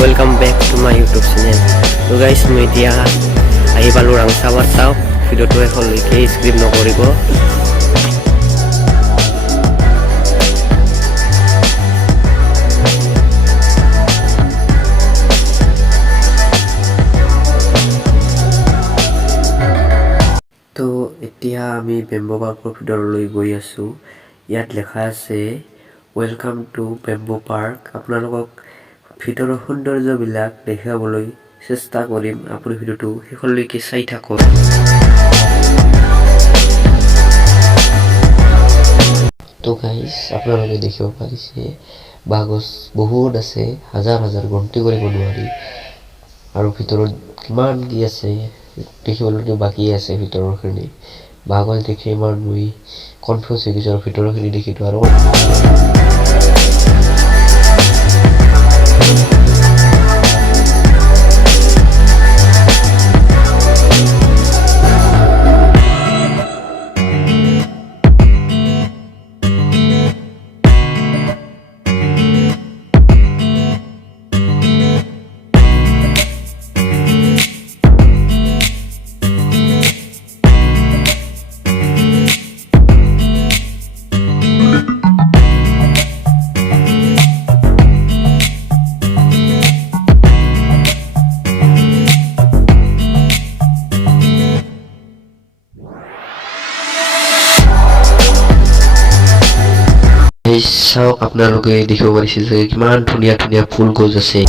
welcome back to my YouTube channel. So guys, মই এতিয়া আহি পালো ৰাংচাবাৰ চাওক ভিডিঅ'টো এখনলৈকে স্ক্ৰিপ্ট নকৰিব। তো এতিয়া আমি বেম্বো পাৰ্কৰ ভিতৰলৈ গৈ আছো। ইয়াত লেখা আছে ওয়েলকাম টু বেম্বো পাৰ্ক। আপোনালোকক ভিতৰৰ সৌন্দৰ্যবিলাক দেখাবলৈ চেষ্টা কৰিম। আপুনি ভিডিঅ'টো শেষলৈকে চাই থাকক। তো গাইজ আপোনালোকে দেখিব পাৰিছে বাগছ বহুত আছে, হাজাৰ হাজাৰ গন্তি কৰিব নোৱাৰি। আৰু ভিতৰত কিমান কি আছে দেখিবলৈকে বাকী আছে। ভিতৰৰখিনি বাগছ দেখি ইমান মই কনফিউজ হৈ গৈছোঁ। আৰু ভিতৰৰখিনি দেখিতো আৰু চাওক আপোনালোকে দেখিব পাৰিছে যে কিমান ধুনীয়া ধুনীয়া ফুল গছ আছে।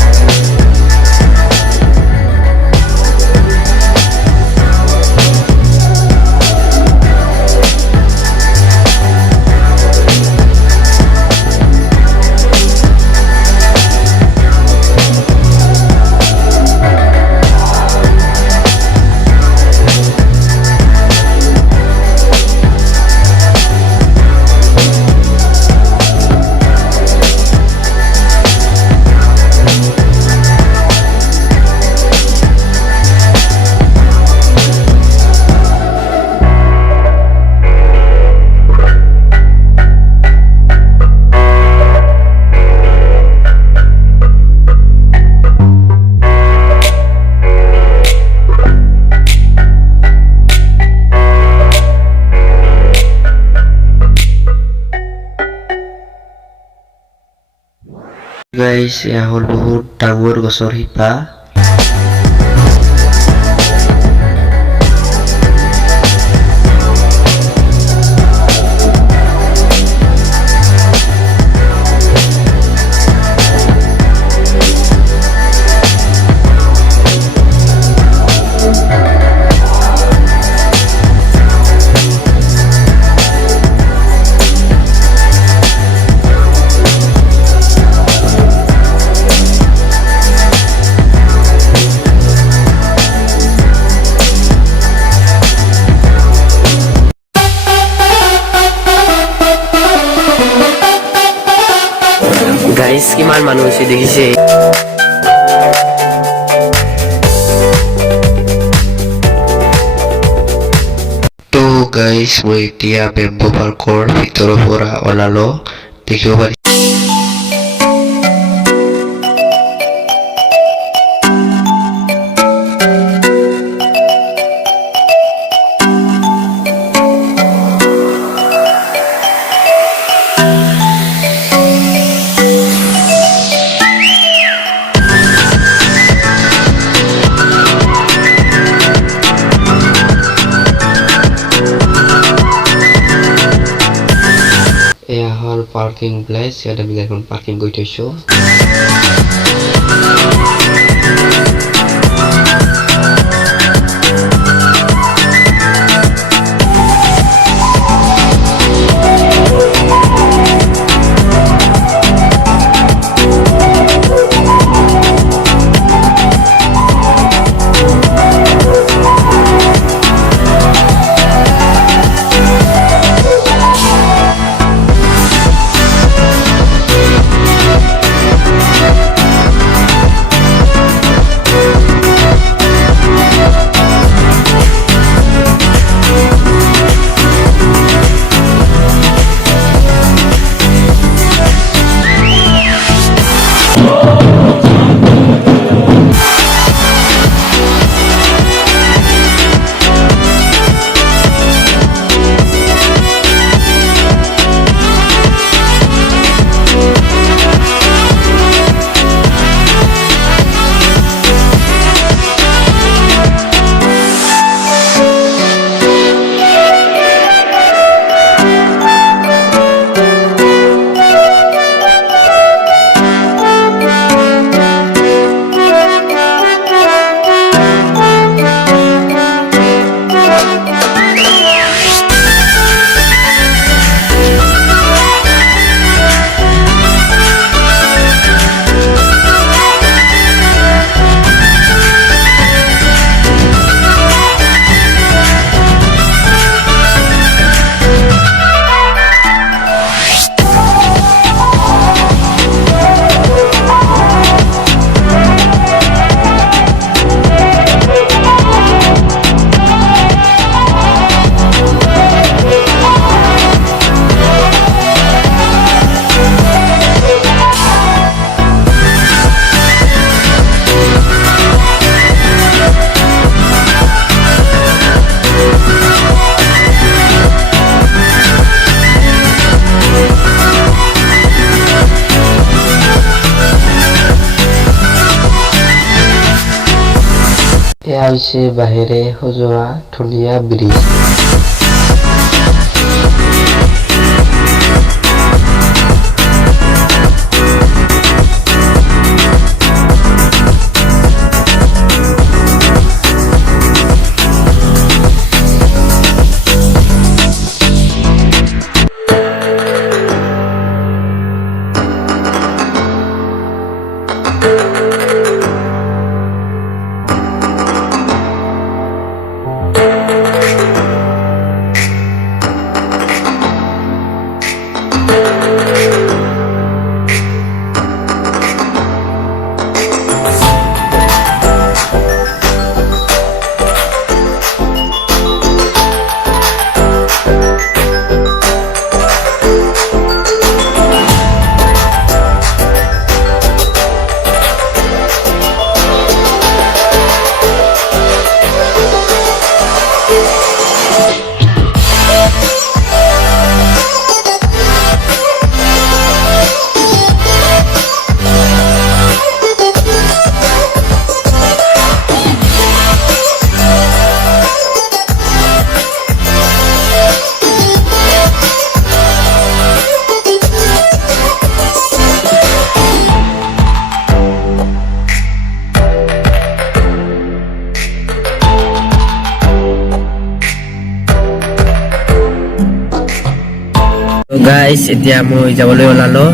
গাইস এয়া হ'ল বহুত ডাঙৰ গছৰ শিপা। গাইস কিমান মানুহ হৈছে দেখিছে। তো গাইস মই এতিয়া বেম্বো পাৰ্কৰ ভিতৰৰ পৰা ওলালো। দেখিব পাৰি পাৰ্কিং প্লেচ। ইয়াত আমি গাড়ীখন পাৰ্কিং কৰি থৈছোঁ। এয়া হৈছে বাঁহেৰে সজোৱা ধুনীয়া ব্ৰিজ। গাইস এতিয়া মই যাবলৈ ওলালো।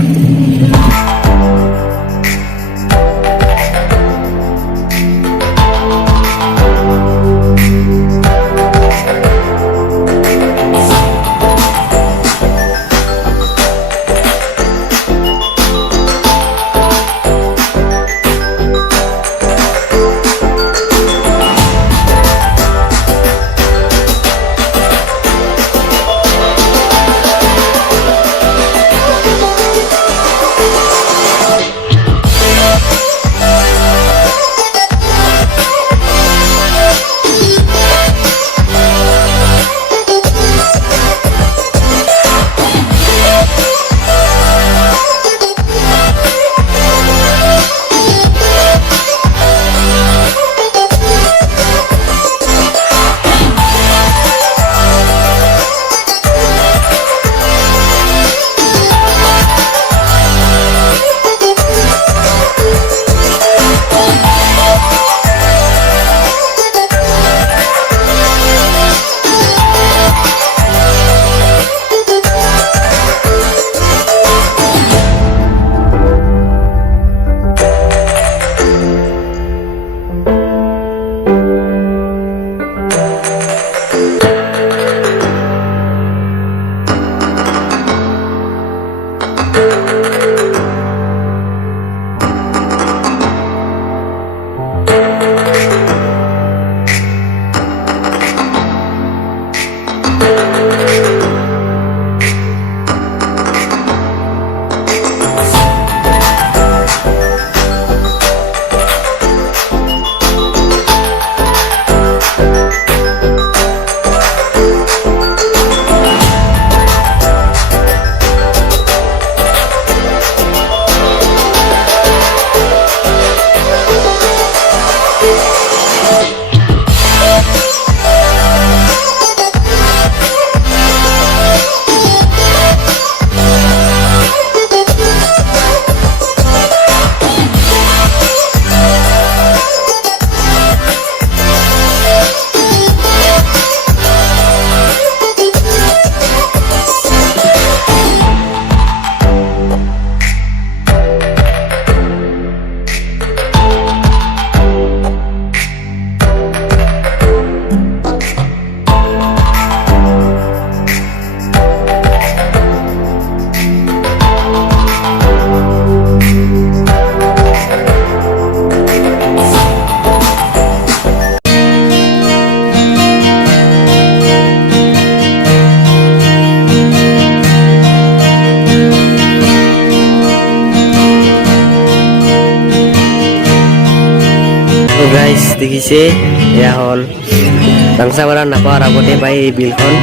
গাইস দেখিছে এয়া হল বাংচাপাৰা নাপাৱাৰ আগতে পাই এই বিলখন।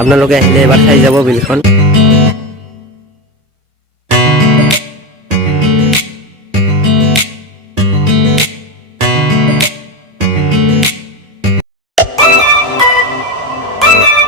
আপোনালোকে আহিলে এবাৰ চাই যাব বিলখন।